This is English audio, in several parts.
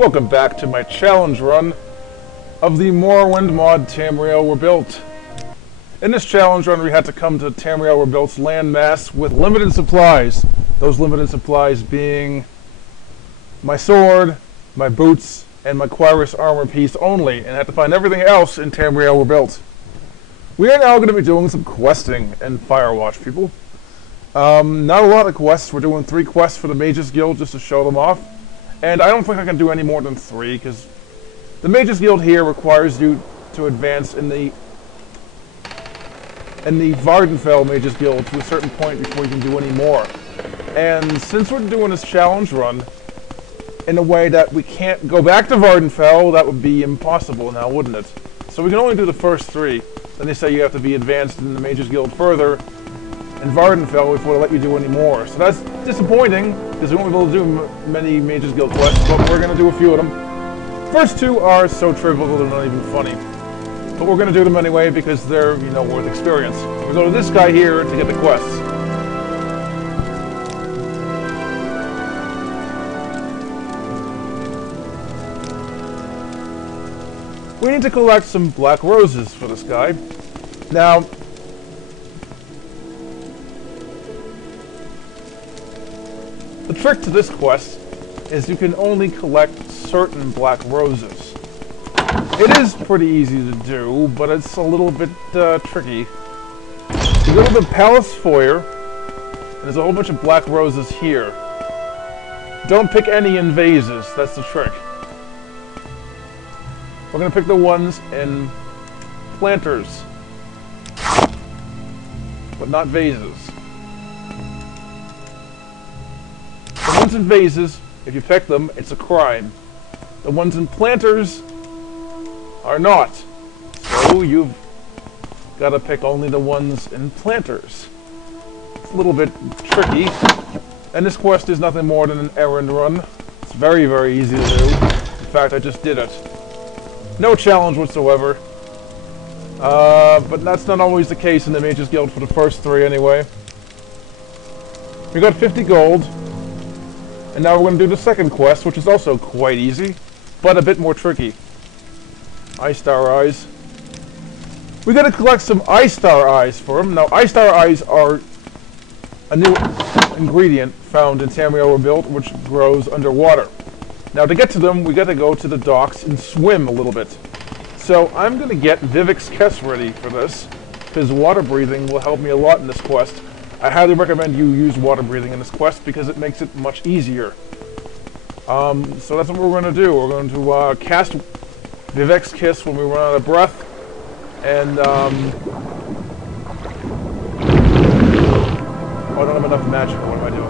Welcome back to my challenge run of the Morrowind mod Tamriel Rebuilt. In this challenge run we had to come to Tamriel Rebuilt's landmass with limited supplies. Those limited supplies being my sword, my boots, and my Quirus armor piece only, and had to find everything else in Tamriel Rebuilt. We are now going to be doing some questing in Firewatch, people. Not a lot of quests. We're doing 3 quests for the Mages Guild just to show them off. And I don't think I can do any more than 3, because the Mages Guild here requires you to advance in the Vvardenfell Mages Guild to a certain point before you can do any more. And since we're doing this challenge run in a way that we can't go back to Vvardenfell, that would be impossible now, wouldn't it? So we can only do the first 3. Then they say you have to be advanced in the Mages Guild further in Vvardenfell before they let you do any more. So that's disappointing, because we won't be able to do many Mages Guild quests, but we're going to do a few of them. First 2 are so trivial they're not even funny. But we're going to do them anyway because they're, you know, worth experience. We'll go to this guy here to get the quests. We need to collect some black roses for this guy. Now, the trick to this quest is you can only collect certain black roses. It is pretty easy to do, but it's a little bit tricky. You go to the Palace Foyer, and there's a whole bunch of black roses here. Don't pick any in vases, that's the trick. We're going to pick the ones in planters, but not vases. The ones in vases, if you pick them, it's a crime. The ones in planters are not. So you've got to pick only the ones in planters. It's a little bit tricky. And this quest is nothing more than an errand run. It's very, very easy to do. In fact, I just did it. No challenge whatsoever. But that's not always the case in the Mages Guild for the first 3 anyway. We got 50 gold. And now we're going to do the second quest, which is also quite easy, but a bit more tricky. Eye Star Eyes. We got to collect some Eye Star Eyes for them. Now, Eye Star Eyes are a new ingredient found in Tamriel Rebuilt, which grows underwater. Now, to get to them, we got to go to the docks and swim a little bit. So, I'm going to get Vivek's Kiss ready for this, because water breathing will help me a lot in this quest. I highly recommend you use water breathing in this quest because it makes it much easier. So that's what we're going to do. We're going to cast Vivek's Kiss when we run out of breath. And, oh, I don't have enough magic. What am I doing?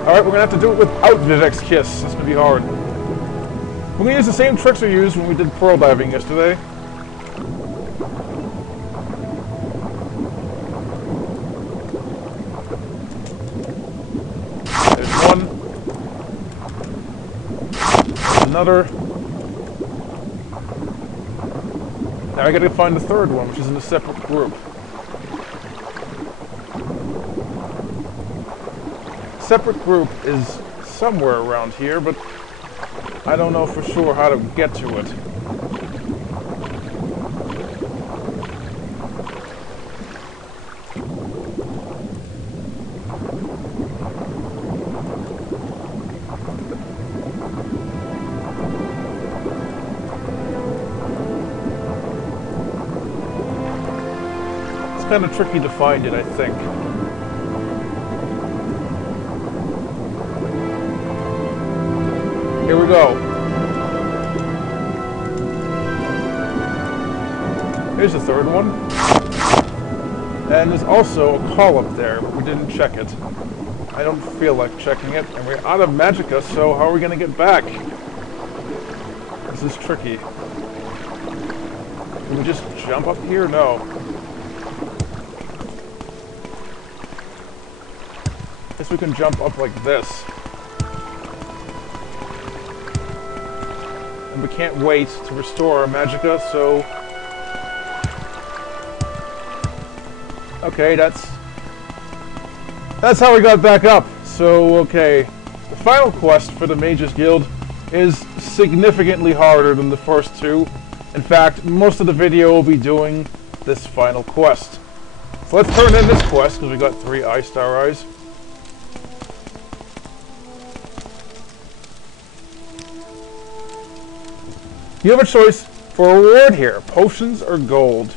Alright, we're going to have to do it without Vivek's Kiss. That's going to be hard. We're going to use the same tricks we used when we did pearl diving yesterday. Another. Now I gotta find the third one, which is in a separate group. Separate group is somewhere around here, but I don't know for sure how to get to it. Kind of tricky to find it, I think. Here we go. Here's the third one. And there's also a call up there, but we didn't check it. I don't feel like checking it, and we're out of magicka, so how are we going to get back? This is tricky. Can we just jump up here? No. Guess we can jump up like this. And we can't wait to restore our magicka, so... Okay, that's how we got back up. So, okay. The final quest for the Mages Guild is significantly harder than the first two. In fact, most of the video will be doing this final quest. So let's turn in this quest, because we got 3 Eye Star Eyes. You have a choice for a reward here, potions or gold.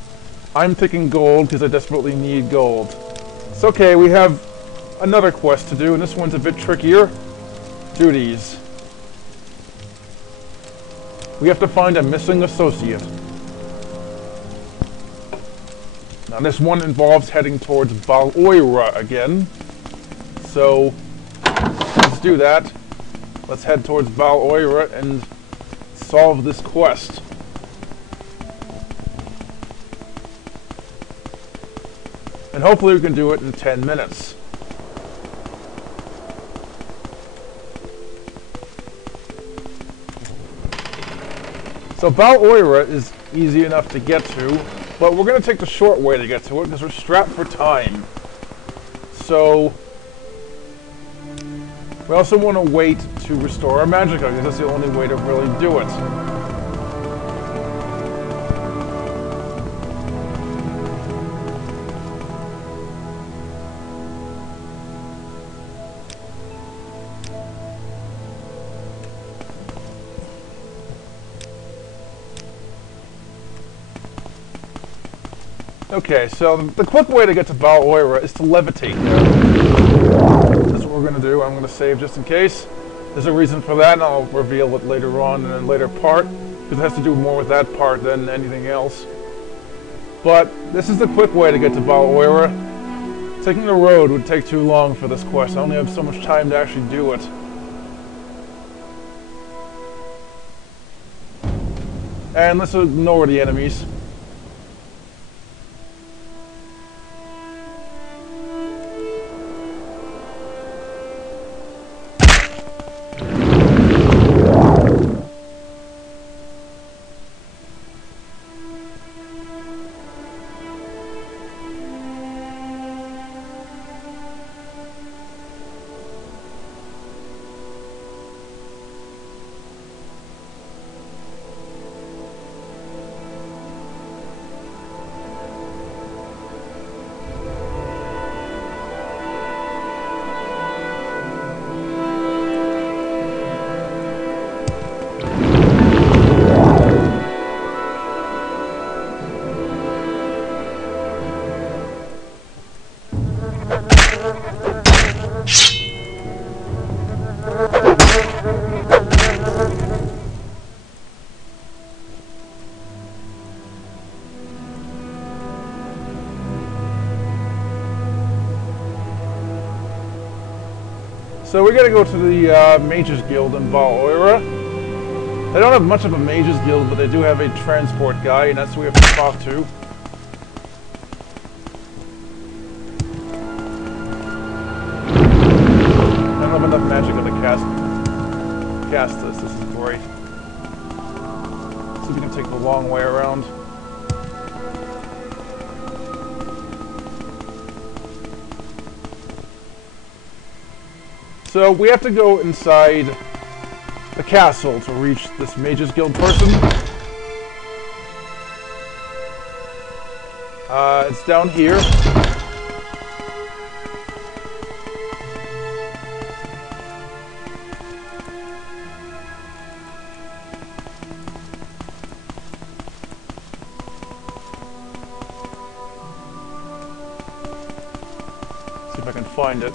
I'm picking gold because I desperately need gold. It's okay, we have another quest to do, and this one's a bit trickier. Duties. We have to find a missing associate. Now this one involves heading towards Val-Oira again. So, let's do that. Let's head towards Val-Oira and solve this quest. And hopefully we can do it in 10 minutes. So Val-Oira is easy enough to get to, but we're going to take the short way to get to it because we're strapped for time. So we also want to wait to restore our magicka because that's the only way to really do it. Okay, so the quick way to get to Val-Oira is to levitate there. That's what we're going to do. I'm going to save just in case. There's a reason for that, and I'll reveal it later on in a later part, because it has to do more with that part than anything else. But this is the quick way to get to Val-Oira. Taking the road would take too long for this quest. I only have so much time to actually do it. And let's ignore the enemies. So we gotta go to the Mages Guild in Val-Oira. They don't have much of a Mages Guild, but they do have a transport guy, and that's who we have to talk to. I don't have enough magicka to cast this. This is great. See if we can take the long way around. So we have to go inside the castle to reach this Mages Guild person. It's down here. See if I can find it.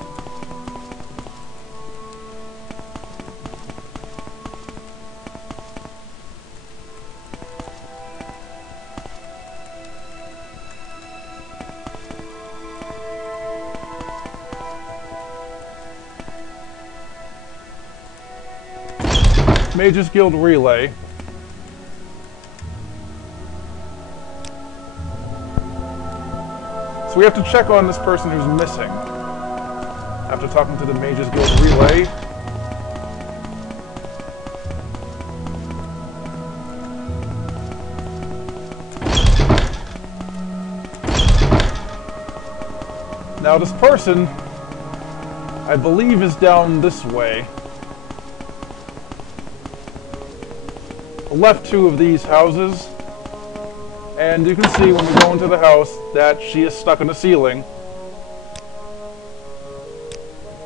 Mages Guild Relay. So we have to check on this person who's missing. After talking to the Mages Guild Relay. Now this person, I believe, is down this way. left 2 of these houses. And you can see when we go into the house that she is stuck in the ceiling.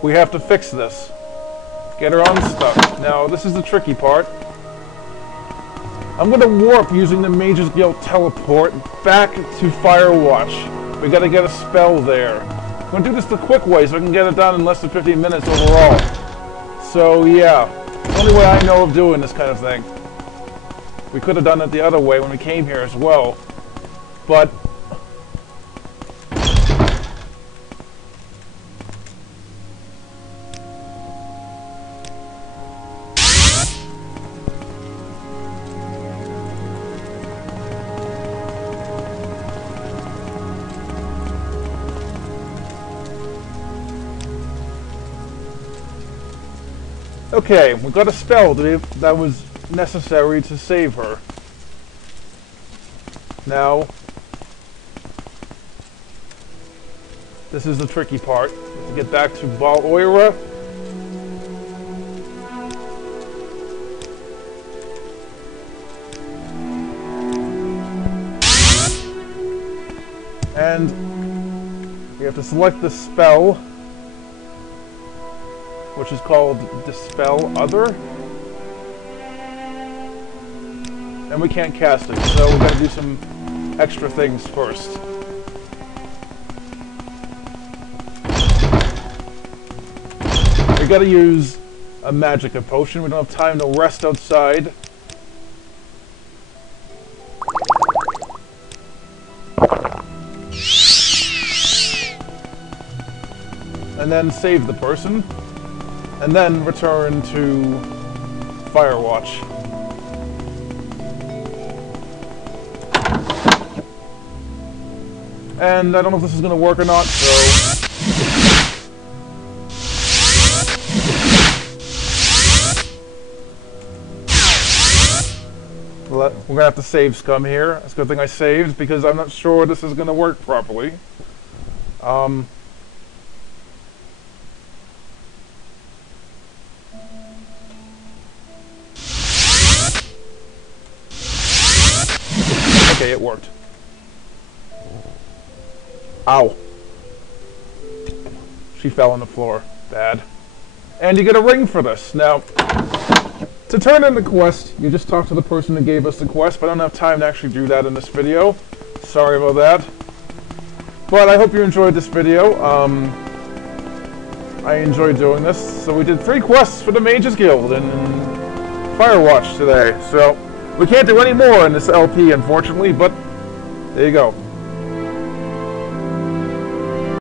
We have to fix this. Get her unstuck. Now, this is the tricky part. I'm going to warp using the Mage's Guild teleport back to Firewatch. We got to get a spell there. I'm going to do this the quick way so I can get it done in less than 15 minutes overall. So, yeah. The only way I know of doing this kind of thing. We could have done it the other way when we came here as well. But okay, we got a spell that was necessary to save her. Now, this is the tricky part. To get back to Val Oira. And we have to select the spell, which is called Dispel Other. And we can't cast it, so we gotta do some extra things first. We gotta use a Magicka potion. We don't have time to rest outside. And then save the person. And then return to Firewatch. And I don't know if this is going to work or not, so... we're going to have to save scum here. It's a good thing I saved, because I'm not sure this is going to work properly. Okay, it worked. Ow. She fell on the floor. Bad. And you get a ring for this. Now, to turn in the quest, you just talk to the person who gave us the quest, but I don't have time to actually do that in this video. Sorry about that. But I hope you enjoyed this video. I enjoyed doing this. So we did 3 quests for the Mage's Guild in Firewatch today. So we can't do any more in this LP, unfortunately, but there you go.